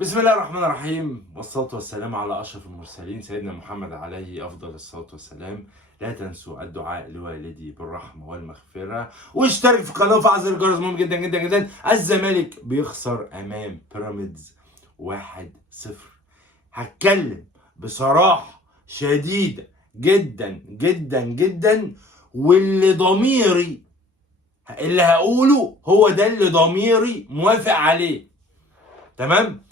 بسم الله الرحمن الرحيم، والصلاة والسلام على أشرف المرسلين سيدنا محمد عليه أفضل الصلاة والسلام. لا تنسوا الدعاء لوالدي بالرحمة والمغفرة، واشترك في القناة وفعل زر الجرس، مهم جدا جدا جدا. الزمالك بيخسر أمام بيراميدز 1-0. هتكلم بصراحة شديدة جدا جدا جدا، واللي ضميري اللي هقوله هو ده اللي ضميري موافق عليه. تمام.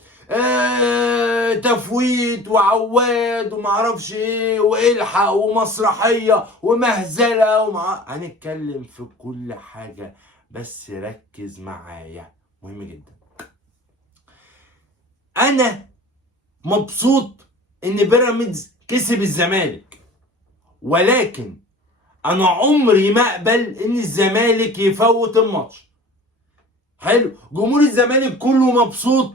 تفويت وعواد ومعرفش ايه والحق ومسرحيه ومهزله هنتكلم في كل حاجه، بس ركز معايا، مهم جدا. انا مبسوط ان بيراميدز كسب الزمالك، ولكن انا عمري ما اقبل ان الزمالك يفوت الماتش. حلو، جمهور الزمالك كله مبسوط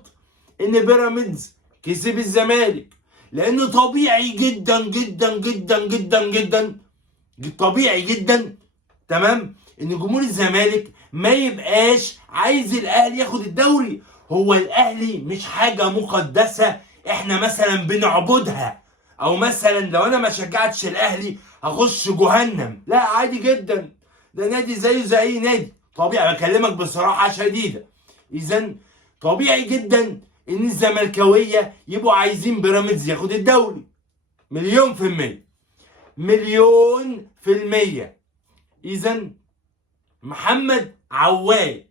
ان بيراميدز كسب الزمالك، لان طبيعي جدا جدا جدا جدا جدا، طبيعي جدا تمام، ان جمهور الزمالك ما يبقاش عايز الاهلي ياخد الدوري. هو الاهلي مش حاجه مقدسه احنا مثلا بنعبدها، او مثلا لو انا ما شجعتش الاهلي هخش جهنم. لا، عادي جدا، ده نادي زيه زي اي نادي، طبيعي، بكلمك بصراحه شديده. اذا طبيعي جدا ان الزملكاويه يبقوا عايزين بيراميدز ياخد الدوري، مليون في المية، مليون في المية. اذا محمد عواد،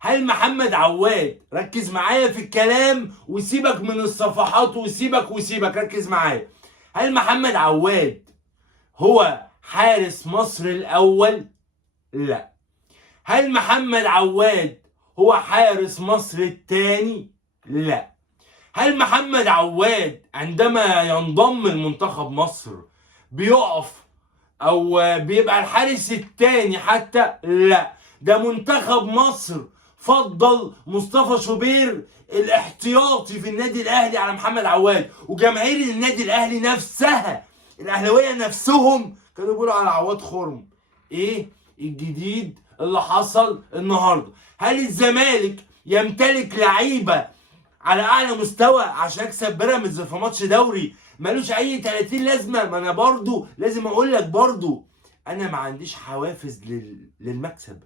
هل محمد عواد، ركز معايا في الكلام وسيبك من الصفحات وسيبك ركز معايا، هل محمد عواد هو حارس مصر الاول؟ لا. هل محمد عواد هو حارس مصر الثاني؟ لا. هل محمد عواد عندما ينضم لمنتخب مصر بيقف او بيبقى الحارس الثاني حتى؟ لا، ده منتخب مصر فضل مصطفى شوبير الاحتياطي في النادي الاهلي على محمد عواد، وجماهير النادي الاهلي نفسها، الاهلاويه نفسهم، كانوا بيقولوا على عواد خرم. ايه الجديد اللي حصل النهارده؟ هل الزمالك يمتلك لعيبه على اعلى مستوى عشان اكسب بيراميدز في ماتش دوري ملوش اي 30 لازمه؟ ما انا برضو لازم اقول لك، برضو انا ما عنديش حوافز للمكسب،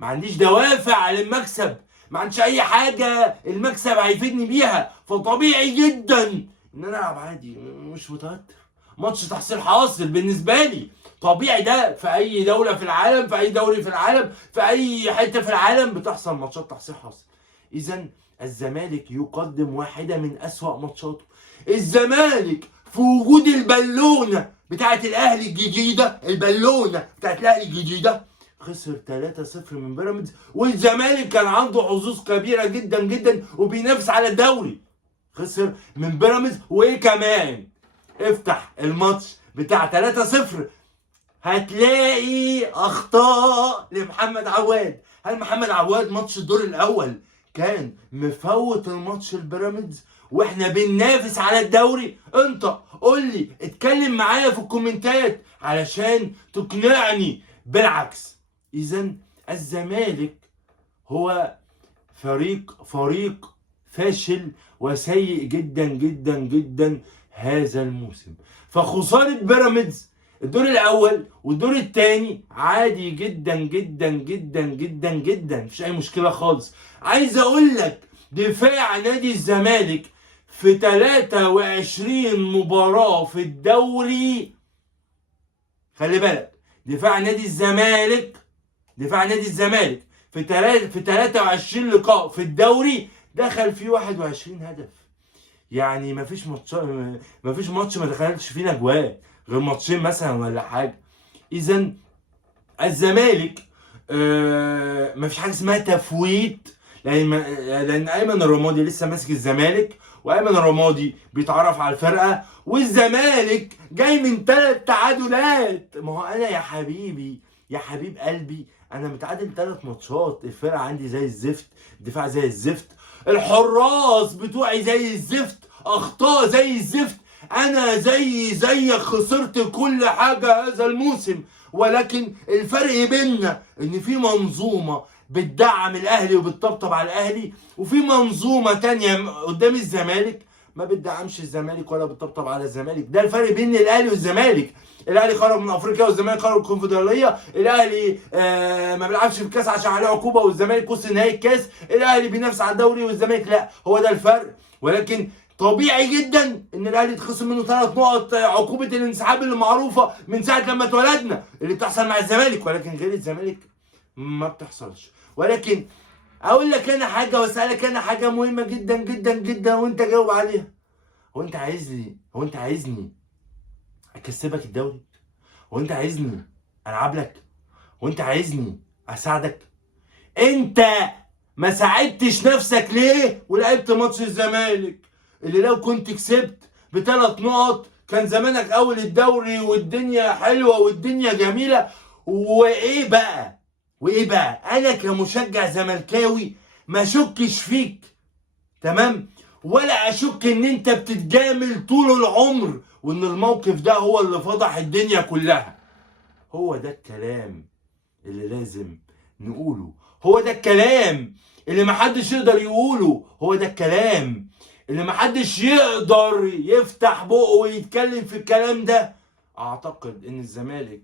ما عنديش دوافع للمكسب، ما عنديش اي حاجه المكسب هيفيدني بيها، فطبيعي جدا ان انا العب عادي، مش متوتر، ماتش تحصيل حاصل بالنسبه لي. طبيعي، ده في اي دوله في العالم، في اي دوري في العالم، في اي حته في العالم بتحصل ماتشات تحصيل حاصل. اذا الزمالك يقدم واحده من اسوأ ماتشاته. الزمالك في وجود البالونه بتاعت الاهلي الجديده، البالونه بتاعت الاهلي الجديده، خسر 3-0 من بيراميدز، والزمالك كان عنده حظوظ كبيره جدا جدا وبينافس على الدوري، خسر من بيراميدز. وايه كمان؟ افتح الماتش بتاع 3-0 هتلاقي اخطاء لمحمد عواد. هل محمد عواد ماتش الدور الاول كان مفوت الماتش البيراميدز واحنا بننافس على الدوري؟ انت قول لي، اتكلم معايا في الكومنتات علشان تقنعني بالعكس. اذا الزمالك هو فريق فاشل وسيء جدا جدا جدا هذا الموسم. فخسارة بيراميدز الدور الاول والدور الثاني عادي جدا جدا جدا جدا جدا، مفيش اي مشكله خالص. عايز اقول لك دفاع نادي الزمالك في 23 مباراه في الدوري، خلي بالك، دفاع نادي الزمالك في 23 لقاء في الدوري دخل فيه 21 هدف. يعني مفيش ماتش ما دخلش فينا جوان غير ماتشين مثلا ولا حاجه. اذا الزمالك مفيش حاجه اسمها تفويت، لان ايمن الرمادي لسه ماسك الزمالك، وايمن الرمادي بيتعرف على الفرقه، والزمالك جاي من 3 تعادلات. ما هو انا يا حبيبي، يا حبيب قلبي، انا متعادل 3 ماتشات، الفرقه عندي زي الزفت، الدفاع زي الزفت، الحراس بتوعي زي الزفت، اخطاء زي الزفت، انا زيك خسرت كل حاجه هذا الموسم. ولكن الفرق بيننا ان في منظومه بتدعم الاهلي وبتطبطب على الاهلي، وفي منظومه تانية قدام الزمالك ما بتدعمش الزمالك ولا بتطبطب على الزمالك. ده الفرق بين الاهلي والزمالك. الاهلي خرج من افريقيا والزمالك خرج من الكونفدراليه. الاهلي ما بيلعبش في الكاس عشان عليه عقوبه والزمالك وصل نهائي الكاس. الاهلي بينافس على الدوري والزمالك لا. هو ده الفرق. ولكن طبيعي جدا ان الاهلي يتخصم منه 3 نقط عقوبه الانسحاب اللي معروفه من ساعه لما اتولدنا اللي بتحصل مع الزمالك، ولكن غير الزمالك ما بتحصلش. ولكن اقول لك انا حاجه واسالك انا حاجه مهمه جدا جدا جدا وانت جاوب عليها. هو انت عايزني اكسبك الدوري؟ هو انت عايزني العب لك؟ هو انت عايزني اساعدك؟ انت ما ساعدتش نفسك ليه ولعبت ماتش الزمالك اللي لو كنت كسبت ب3 نقط كان زمانك اول الدوري والدنيا حلوه والدنيا جميله. وايه بقى انا كمشجع زملكاوي ما اشكش فيك، تمام، ولا اشك ان انت بتتجامل طول العمر وان الموقف ده هو اللي فضح الدنيا كلها. هو ده الكلام اللي لازم نقوله، هو ده الكلام اللي محدش يقدر يقوله، هو ده الكلام اللي محدش يقدر يفتح بقه ويتكلم في الكلام ده. اعتقد ان الزمالك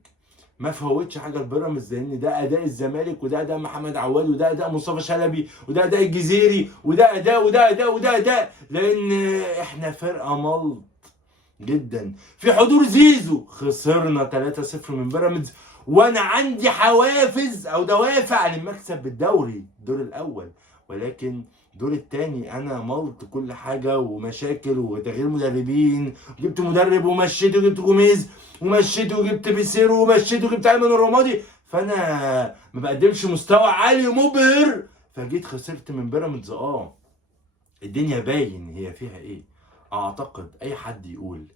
ما فوتش حاجه لبيراميدز، لان ده اداء الزمالك وده اداء محمد عواد وده اداء مصطفى شلبي وده اداء الجزيري وده اداء لان احنا فرقه ملط جدا. في حضور زيزو خسرنا 3-0 من بيراميدز وانا عندي حوافز او دوافع للمكسب بالدوري الدور الاول، ولكن الدور الثاني انا ملط كل حاجه ومشاكل وتغيير مدربين، جبت مدرب ومشيته وجبت جوميز ومشيته وجبت بيسيرو ومشيته وجبت ايمن الرمادي، فانا ما بقدمش مستوى عالي ومبهر فجيت خسرت من بيراميدز. الدنيا باين هي فيها ايه. اعتقد اي حد يقول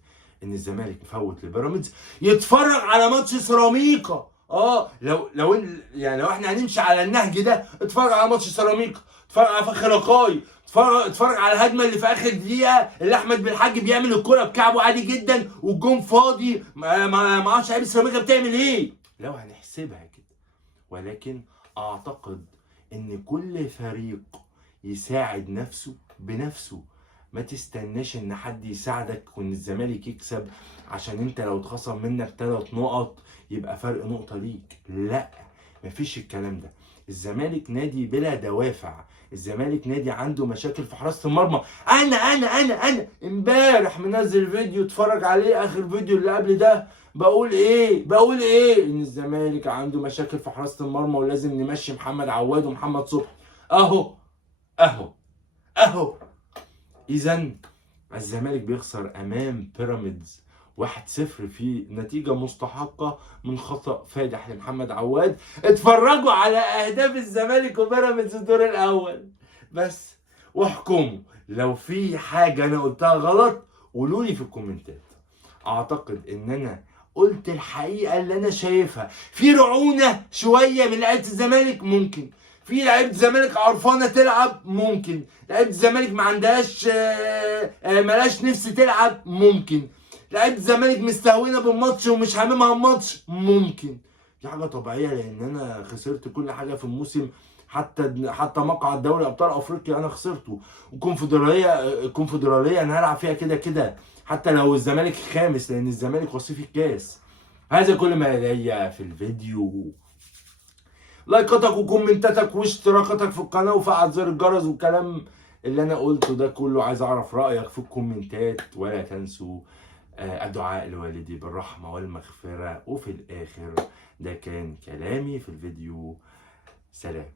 ان الزمالك مفوت لبيراميدز يتفرج على ماتش سيراميكا. لو احنا هنمشي على النهج ده اتفرج على ماتش سيراميكا، اتفرج على فخ لقاي، اتفرج على الهجمه اللي في اخر دقيقه اللي احمد بالحاج بيعمل الكره بكعبه عادي جدا والجون فاضي ما اعرفش لعيبه سيراميكا بتعمل ايه لو هنحسبها كده. ولكن اعتقد ان كل فريق يساعد نفسه بنفسه، ما تستناش ان حد يساعدك وان الزمالك يكسب عشان انت لو اتخصم منك 3 نقط يبقى فرق نقطة ليك. لا، مفيش الكلام ده. الزمالك نادي بلا دوافع، الزمالك نادي عنده مشاكل في حراسة المرمى. انا امبارح منزل فيديو اتفرج عليه، اخر فيديو اللي قبل ده، بقول ايه ان الزمالك عنده مشاكل في حراسة المرمى ولازم نمشي محمد عواد ومحمد صبحي. اهو اذا الزمالك بيخسر امام بيراميدز 1-0 في نتيجة مستحقة من خطأ فادح لمحمد عواد. اتفرجوا على اهداف الزمالك وبيراميدز الدور الاول بس واحكموا. لو في حاجة انا قلتها غلط قولوا لي في الكومنتات. اعتقد ان انا قلت الحقيقة اللي انا شايفها. في رعونة شوية من لعيبة الزمالك ممكن، في لعيبه الزمالك عرفانه تلعب ممكن، لعيبه الزمالك ما عندهاش ملاش نفس تلعب ممكن، لعيبه الزمالك مستهونه بالماتش ومش هاممها الماتش ممكن. دي حاجه طبيعيه لان انا خسرت كل حاجه في الموسم، حتى مقعد دوري ابطال افريقيا انا خسرته، الكونفدراليه انا هلعب فيها كده حتى لو الزمالك خامس لان الزمالك وصيف الكاس. هذا كل ما لدي في الفيديو. لايكاتك وكومنتاتك واشتراكاتك في القناه وفعل زر الجرس والكلام اللي انا قلته ده كله. عايز اعرف رايك في الكومنتات، ولا تنسوا الدعاء لوالدي بالرحمه والمغفره. وفي الاخر ده كان كلامي في الفيديو. سلام.